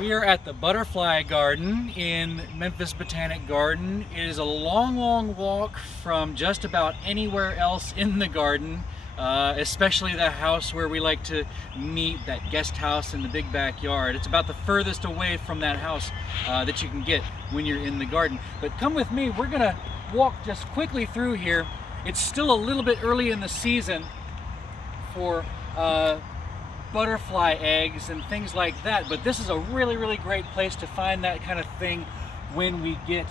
We are at the Butterfly Garden in Memphis Botanic Garden. It is a long, long walk from just about anywhere else in the garden, especially the house where we like to meet, that guest house in the big backyard. It's about the furthest away from that house that you can get when you're in the garden. But come with me, we're gonna walk just quickly through here. It's still a little bit early in the season for butterfly eggs and things like that, but this is a really great place to find that kind of thing when we get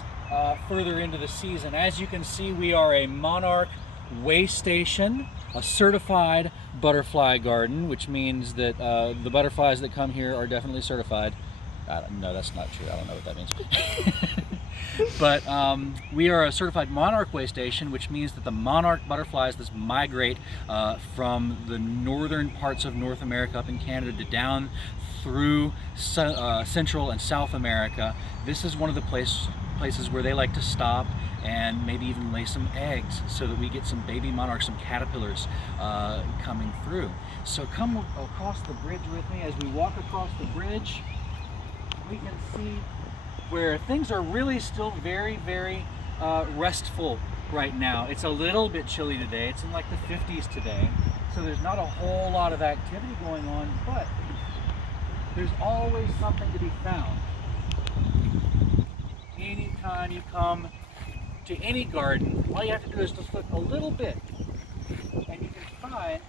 further into the season. As you can see, we are a Monarch Way Station, a certified butterfly garden, which means that the butterflies that come here are definitely certified. No, that's not true. I don't know what that means. But we are a certified Monarch Way Station, which means that the monarch butterflies that migrate from the northern parts of North America up in Canada to down through Central and South America, this is one of the places where they like to stop and maybe even lay some eggs so that we get some baby monarchs, some caterpillars coming through. So come across the bridge with me. As we walk across the bridge, we can see where things are really still very restful right now. It's a little bit chilly today. It's in like the 50s today. So there's not a whole lot of activity going on, but there's always something to be found. Anytime you come to any garden, all you have to do is just look a little bit and you can find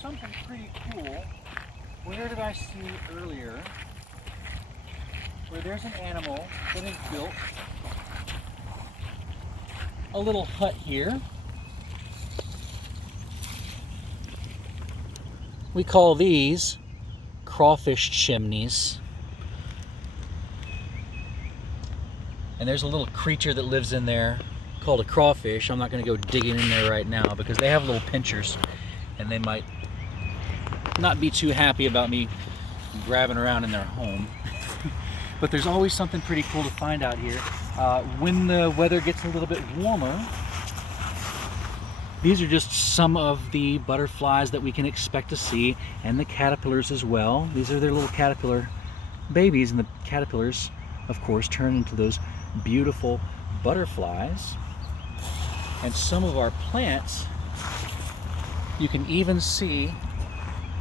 something pretty cool. Where did I see earlier where there's an animal that has built a little hut here? We call these crawfish chimneys. And there's a little creature that lives in there called a crawfish. I'm not going to go digging in there right now because they have little pinchers and they might not be too happy about me grabbing around in their home. But there's always something pretty cool to find out here. When the weather gets a little bit warmer, these are just some of the butterflies that we can expect to see, and the caterpillars as well. These are their little caterpillar babies, and the caterpillars, of course, turn into those beautiful butterflies. And some of our plants, you can even see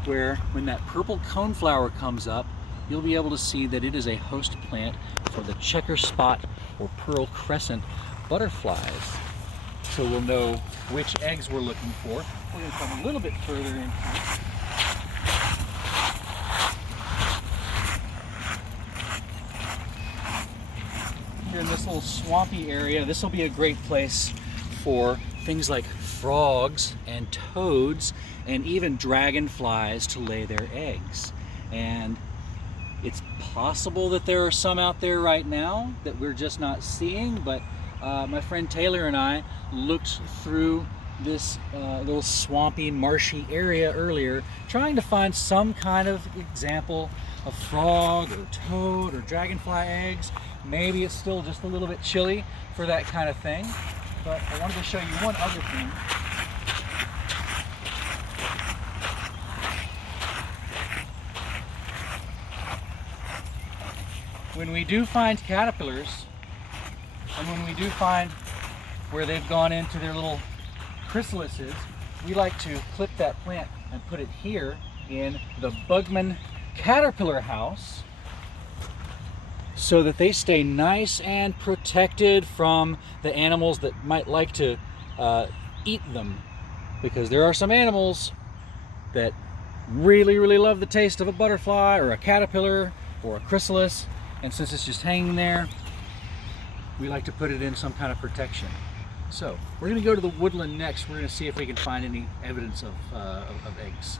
where when that purple coneflower comes up, you'll be able to see that it is a host plant for the checker spot or pearl crescent butterflies. So we'll know which eggs we're looking for. We're going to come a little bit further in here. Here in this little swampy area, this will be a great place for things like frogs and toads and even dragonflies to lay their eggs. And it's possible that there are some out there right now that we're just not seeing, but my friend Taylor and I looked through this little swampy, marshy area earlier, trying to find some kind of example of frog or toad or dragonfly eggs. Maybe it's still just a little bit chilly for that kind of thing, but I wanted to show you one other thing. When we do find caterpillars, and when we do find where they've gone into their little chrysalises, we like to clip that plant and put it here in the Bugman caterpillar house so that they stay nice and protected from the animals that might like to eat them. Because there are some animals that really love the taste of a butterfly or a caterpillar or a chrysalis. And since it's just hanging there, we like to put it in some kind of protection. So we're going to go to the woodland next. We're going to see if we can find any evidence of eggs.